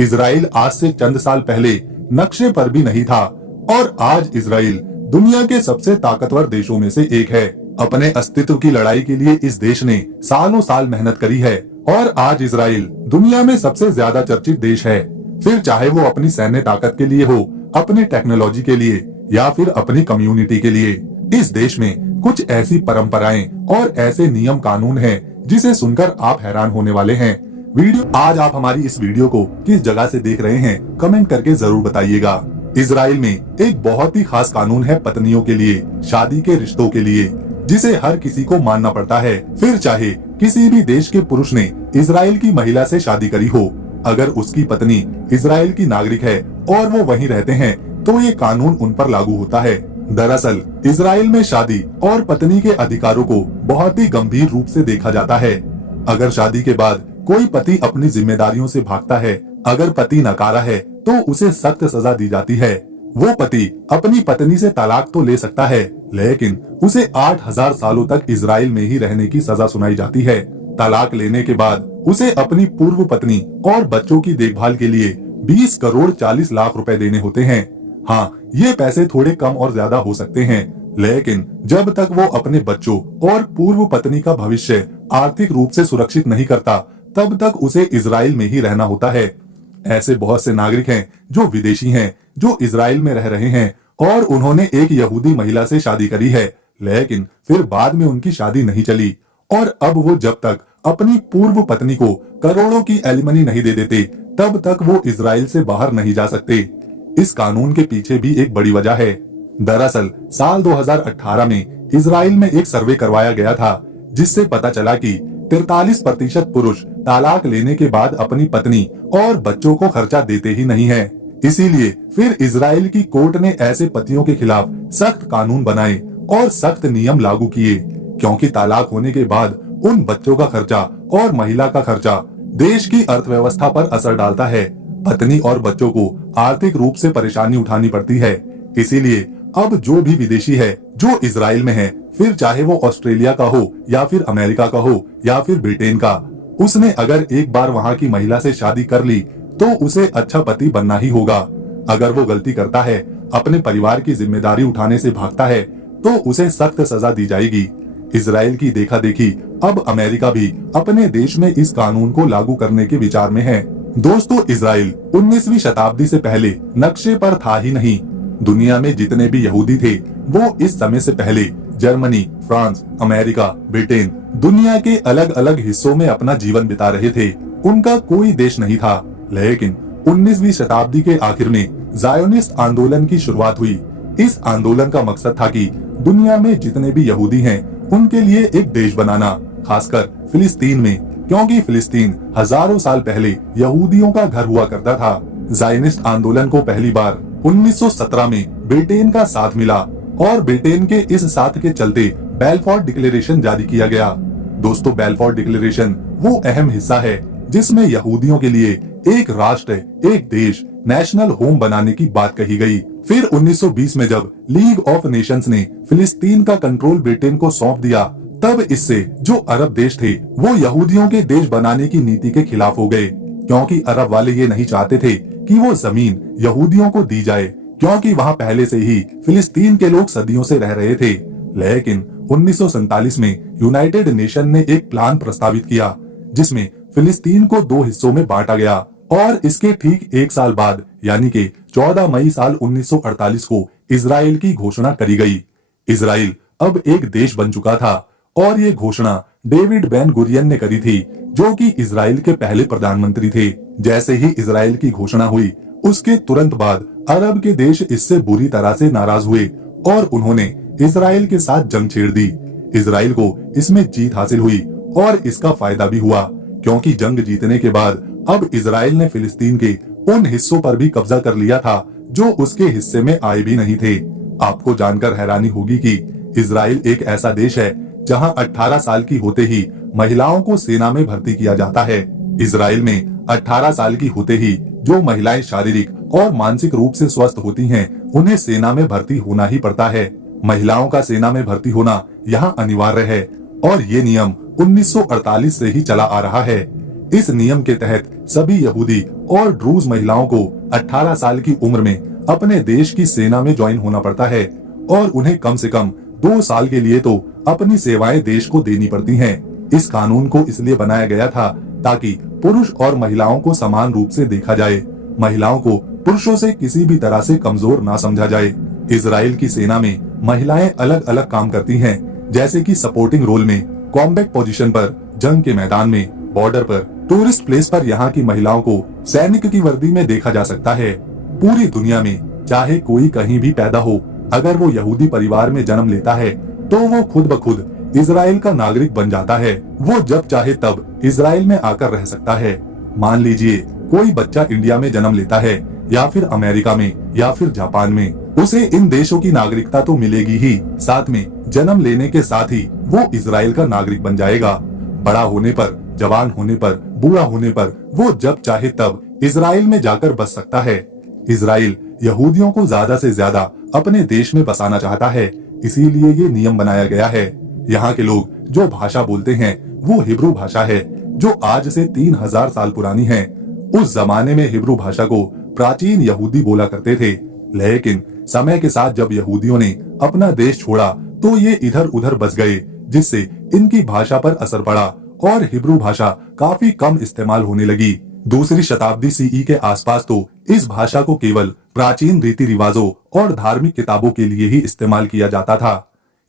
Israel आज से चंद साल पहले नक्शे पर भी नहीं था और आज इजराइल दुनिया के सबसे ताकतवर देशों में से एक है। अपने अस्तित्व की लड़ाई के लिए इस देश ने सालों साल मेहनत करी है और आज इजराइल दुनिया में सबसे ज्यादा चर्चित देश है। फिर चाहे वो अपनी सैन्य ताकत के लिए हो, अपनी टेक्नोलॉजी के लिए या फिर अपनी कम्युनिटी के लिए। इस देश में कुछ ऐसी परंपराएं और ऐसे नियम कानून हैं जिसे सुनकर आप हैरान होने वाले हैं। आज आप हमारी इस वीडियो को किस जगह से देख रहे हैं कमेंट करके जरूर बताइएगा। इजराइल में एक बहुत ही खास कानून है पत्नियों के लिए, शादी के रिश्तों के लिए, जिसे हर किसी को मानना पड़ता है। फिर चाहे किसी भी देश के पुरुष ने इजराइल की महिला से शादी करी हो, अगर उसकी पत्नी इजराइल की नागरिक है और वो वहीं रहते हैं तो ये कानून उन पर लागू होता है। दरअसल इजराइल में शादी और पत्नी के अधिकारों को बहुत ही गंभीर रूप से देखा जाता है। अगर शादी के बाद कोई पति अपनी जिम्मेदारियों से भागता है, अगर पति नकारा है तो उसे सख्त सजा दी जाती है। वो पति अपनी पत्नी से तलाक तो ले सकता है, लेकिन उसे 8000 सालों तक इजराइल में ही रहने की सजा सुनाई जाती है। तलाक लेने के बाद उसे अपनी पूर्व पत्नी और बच्चों की देखभाल के लिए 20 करोड़ 40 लाख रुपए देने होते हैं। हाँ, ये पैसे थोड़े कम और ज्यादा हो सकते हैं, लेकिन जब तक वो अपने बच्चों और पूर्व पत्नी का भविष्य आर्थिक रूप से सुरक्षित नहीं करता, तब तक उसे इजराइल में ही रहना होता है। ऐसे बहुत से नागरिक हैं जो विदेशी हैं, जो इजराइल में रह रहे हैं और उन्होंने एक यहूदी महिला से शादी करी है, लेकिन फिर बाद में उनकी शादी नहीं चली और अब वो जब तक अपनी पूर्व पत्नी को करोड़ों की एलिमनी नहीं दे देते, तब तक वो इजराइल से बाहर नहीं जा सकते। इस कानून के पीछे भी एक बड़ी वजह है। दरअसल साल 2018 में इजराइल में एक सर्वे करवाया गया था, जिससे पता चला कि 43% पुरुष तलाक लेने के बाद अपनी पत्नी और बच्चों को खर्चा देते ही नहीं है। इसीलिए फिर इजराइल की कोर्ट ने ऐसे पतियों के खिलाफ सख्त कानून बनाए और सख्त नियम लागू किए, क्योंकि तलाक होने के बाद उन बच्चों का खर्चा और महिला का खर्चा देश की अर्थव्यवस्था पर असर डालता है। पत्नी और बच्चों को आर्थिक रूप से परेशानी उठानी पड़ती है। इसीलिए अब जो भी विदेशी है जो इजराइल में है, फिर चाहे वो ऑस्ट्रेलिया का हो या फिर अमेरिका का हो या फिर ब्रिटेन का, उसने अगर एक बार वहाँ की महिला से शादी कर ली तो उसे अच्छा पति बनना ही होगा। अगर वो गलती करता है, अपने परिवार की जिम्मेदारी उठाने से भागता है, तो उसे सख्त सजा दी जाएगी। इजराइल की देखा देखी अब अमेरिका भी अपने देश में इस कानून को लागू करने के विचार में है। दोस्तों, इजराइल 19वीं शताब्दी से पहले नक्शे पर था ही नहीं। दुनिया में जितने भी यहूदी थे वो इस समय से पहले जर्मनी, फ्रांस, अमेरिका, ब्रिटेन, दुनिया के अलग अलग हिस्सों में अपना जीवन बिता रहे थे। उनका कोई देश नहीं था। लेकिन 19वीं शताब्दी के आखिर में जायोनिस्ट आंदोलन की शुरुआत हुई। इस आंदोलन का मकसद था कि दुनिया में जितने भी यहूदी हैं उनके लिए एक देश बनाना, खासकर फिलिस्तीन में, क्योंकि फिलिस्तीन हजारों साल पहले यहूदियों का घर हुआ करता था। जायोनिस्ट आंदोलन को पहली बार 1917 में ब्रिटेन का साथ मिला और ब्रिटेन के इस साथ के चलते बेलफोर डिक्लेरेशन जारी किया गया। दोस्तों, बेलफोर डिक्लेरेशन वो अहम हिस्सा है जिसमें यहूदियों के लिए एक राष्ट्र, एक देश, नेशनल होम बनाने की बात कही गई। फिर 1920 में जब लीग ऑफ नेशंस ने फिलिस्तीन का कंट्रोल ब्रिटेन को सौंप दिया, तब इससे जो अरब देश थे वो यहूदियों के देश बनाने की नीति के खिलाफ हो गए, क्योंकि अरब वाले ये नहीं चाहते थे कि वो जमीन यहूदियों को दी जाए, क्योंकि वहाँ पहले से ही फिलिस्तीन के लोग सदियों से रह रहे थे। लेकिन 1947 में यूनाइटेड नेशन ने एक प्लान प्रस्तावित किया, जिसमें फिलिस्तीन को 2 हिस्सों में बांटा गया और इसके ठीक 1 साल बाद, यानी कि 14 मई साल 1948 को इजराइल की घोषणा करी गई। इजराइल अब एक देश बन चुका था और ये घोषणा डेविड बेन गुरियन ने करी थी, जो कि इजराइल के पहले प्रधानमंत्री थे। जैसे ही इजराइल की घोषणा हुई, उसके तुरंत बाद अरब के देश इससे बुरी तरह से नाराज हुए और उन्होंने इजराइल के साथ जंग छेड़ दी। इजराइल को इसमें जीत हासिल हुई और इसका फायदा भी हुआ, क्योंकि जंग जीतने के बाद अब इजराइल ने फिलिस्तीन के उन हिस्सों पर भी कब्जा कर लिया था जो उसके हिस्से में आए भी नहीं थे। आपको जानकर हैरानी होगी कि इजराइल एक ऐसा देश है जहां 18 साल की होते ही महिलाओं को सेना में भर्ती किया जाता है। इजराइल में 18 साल की होते ही जो महिलाएं शारीरिक और मानसिक रूप से स्वस्थ होती हैं, उन्हें सेना में भर्ती होना ही पड़ता है। महिलाओं का सेना में भर्ती होना यहाँ अनिवार्य है और ये नियम 1948 से ही चला आ रहा है। इस नियम के तहत सभी यहूदी और ड्रूज महिलाओं को 18 साल की उम्र में अपने देश की सेना में ज्वाइन होना पड़ता है और उन्हें कम से कम 2 साल के लिए तो अपनी सेवाएं देश को देनी पड़ती हैं। इस कानून को इसलिए बनाया गया था ताकि पुरुष और महिलाओं को समान रूप से देखा जाए, महिलाओं को पुरुषों से किसी भी तरह से कमजोर ना समझा जाए। इजराइल की सेना में महिलाएं अलग अलग काम करती हैं, जैसे कि सपोर्टिंग रोल में, कॉम्बैट पोजीशन पर, जंग के मैदान में, बॉर्डर पर, टूरिस्ट प्लेस पर यहाँ की महिलाओं को सैनिक की वर्दी में देखा जा सकता है। पूरी दुनिया में चाहे कोई कहीं भी पैदा हो, अगर वो यहूदी परिवार में जन्म लेता है तो वो खुद ब खुद इजराइल का नागरिक बन जाता है। वो जब चाहे तब इजराइल में आकर रह सकता है। मान लीजिए कोई बच्चा इंडिया में जन्म लेता है या फिर अमेरिका में या फिर जापान में, उसे इन देशों की नागरिकता तो मिलेगी ही, साथ में जन्म लेने के साथ ही वो इजराइल का नागरिक बन जाएगा। बड़ा होने पर, जवान होने पर, बूढ़ा होने पर वो जब चाहे तब इजराइल में जाकर बस सकता है। इजराइल यहूदियों को ज्यादा से ज्यादा अपने देश में बसाना चाहता है, इसीलिए ये नियम बनाया गया है। यहाँ के लोग जो भाषा बोलते हैं वो हिब्रू भाषा है, जो आज से 3000 साल पुरानी है। उस जमाने में हिब्रू भाषा को प्राचीन यहूदी बोला करते थे, लेकिन समय के साथ जब यहूदियों ने अपना देश छोड़ा तो ये इधर उधर बस गए, जिससे इनकी भाषा पर असर पड़ा और हिब्रू भाषा काफी कम इस्तेमाल होने लगी। दूसरी शताब्दी सीई के आसपास तो इस भाषा को केवल प्राचीन रीति रिवाजों और धार्मिक किताबों के लिए ही इस्तेमाल किया जाता था।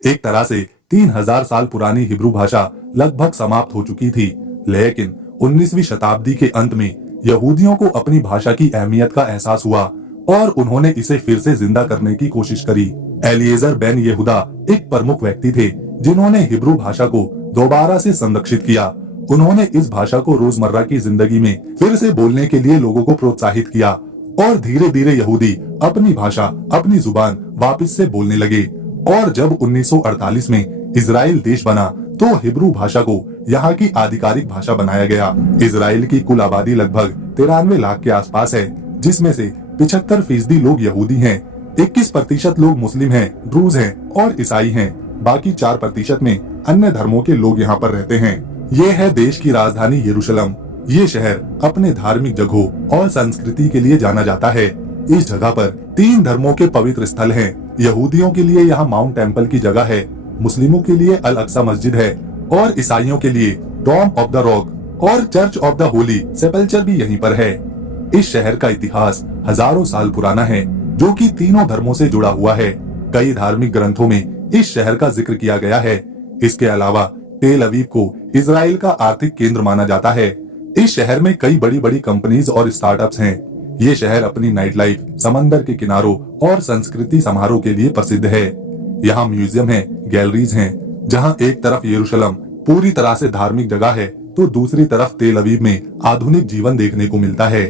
एक तरह से 3000 साल पुरानी हिब्रू भाषा लगभग समाप्त हो चुकी थी, लेकिन 19वीं शताब्दी के अंत में यहूदियों को अपनी भाषा की अहमियत का एहसास हुआ और उन्होंने इसे फिर से जिंदा करने की कोशिश करी। एलिएजर बेन यहूदा एक प्रमुख व्यक्ति थे जिन्होंने हिब्रू भाषा को दोबारा से संरक्षित किया। उन्होंने इस भाषा को रोजमर्रा की जिंदगी में फिर से बोलने के लिए लोगों को प्रोत्साहित किया और धीरे धीरे यहूदी अपनी भाषा, अपनी जुबान वापस से बोलने लगे। और जब 1948 में इजराइल देश बना तो हिब्रू भाषा को यहाँ की आधिकारिक भाषा बनाया गया। इजराइल की कुल आबादी लगभग 93 लाख के आसपास है, जिसमें से 75% लोग यहूदी हैं, 21% लोग मुस्लिम हैं, ड्रूज हैं और ईसाई हैं। बाकी 4% में अन्य धर्मों के लोग यहाँ पर रहते हैं। ये है देश की राजधानी यरूशलेम। ये शहर अपने धार्मिक जगहों और संस्कृति के लिए जाना जाता है। इस जगह पर 3 धर्मों के पवित्र स्थल हैं। यहूदियों के लिए यहाँ माउंट टेम्पल की जगह है, मुस्लिमों के लिए अल अक्सा मस्जिद है और ईसाइयों के लिए डोम ऑफ द रॉक और चर्च ऑफ द होली सेपल्चर भी यहीं पर है। इस शहर का इतिहास हजारों साल पुराना है, जो कि तीनों धर्मों से जुड़ा हुआ है। कई धार्मिक ग्रंथों में इस शहर का जिक्र किया गया है। इसके अलावा टेल अवीव को इजराइल का आर्थिक केंद्र माना जाता है। इस शहर में कई बड़ी बड़ी कंपनीज और स्टार्टअप्स हैं। ये शहर अपनी नाइट लाइफ, समंदर के किनारों और संस्कृति समारोह के लिए प्रसिद्ध है। यहाँ म्यूजियम है, गैलरीज हैं, जहाँ एक तरफ यरूशलेम पूरी तरह से धार्मिक जगह है तो दूसरी तरफ तेल अवीव में आधुनिक जीवन देखने को मिलता है।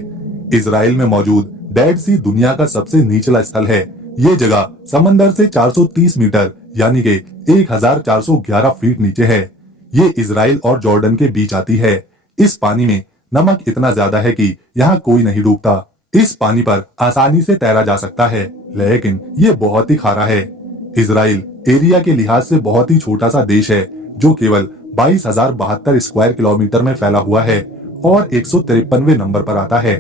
इजराइल में मौजूद डेड सी दुनिया का सबसे निचला स्थल है। ये जगह समंदर से 430 मीटर यानी कि 1411 फीट नीचे है। ये इजराइल और जॉर्डन के बीच आती है। इस पानी में नमक इतना ज्यादा है कि यहाँ कोई नहीं डूबता। इस पानी पर आसानी से तैरा जा सकता है, लेकिन ये बहुत ही खारा है। इजराइल एरिया के लिहाज से बहुत ही छोटा सा देश है, जो केवल 22,072 स्क्वायर किलोमीटर में फैला हुआ है और 153वें नंबर पर आता है।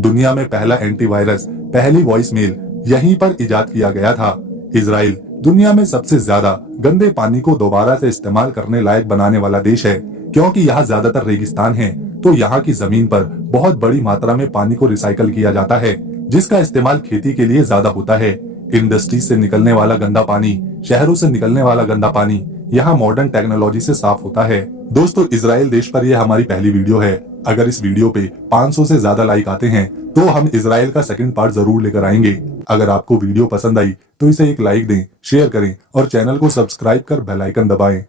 दुनिया में पहला एंटीवायरस, पहली वॉइस मेल यहीं पर इजाद किया गया था। इजराइल दुनिया में सबसे ज्यादा गंदे पानी को दोबारा से इस्तेमाल करने लायक बनाने वाला देश है, क्योंकि यहाँ ज्यादातर रेगिस्तान है, तो यहाँ की जमीन पर बहुत बड़ी मात्रा में पानी को रिसाइकल किया जाता है, जिसका इस्तेमाल खेती के लिए ज्यादा होता है। इंडस्ट्री से निकलने वाला गंदा पानी, शहरों से निकलने वाला गंदा पानी यहाँ मॉडर्न टेक्नोलॉजी से साफ होता है। दोस्तों, इजराइल देश पर यह हमारी पहली वीडियो है। अगर इस वीडियो पे 500 से ज्यादा लाइक आते हैं तो हम इजराइल का सेकंड पार्ट जरूर लेकर आएंगे। अगर आपको वीडियो पसंद आई तो इसे एक लाइक दें, शेयर करें और चैनल को सब्सक्राइब कर बेल आइकन दबाएं।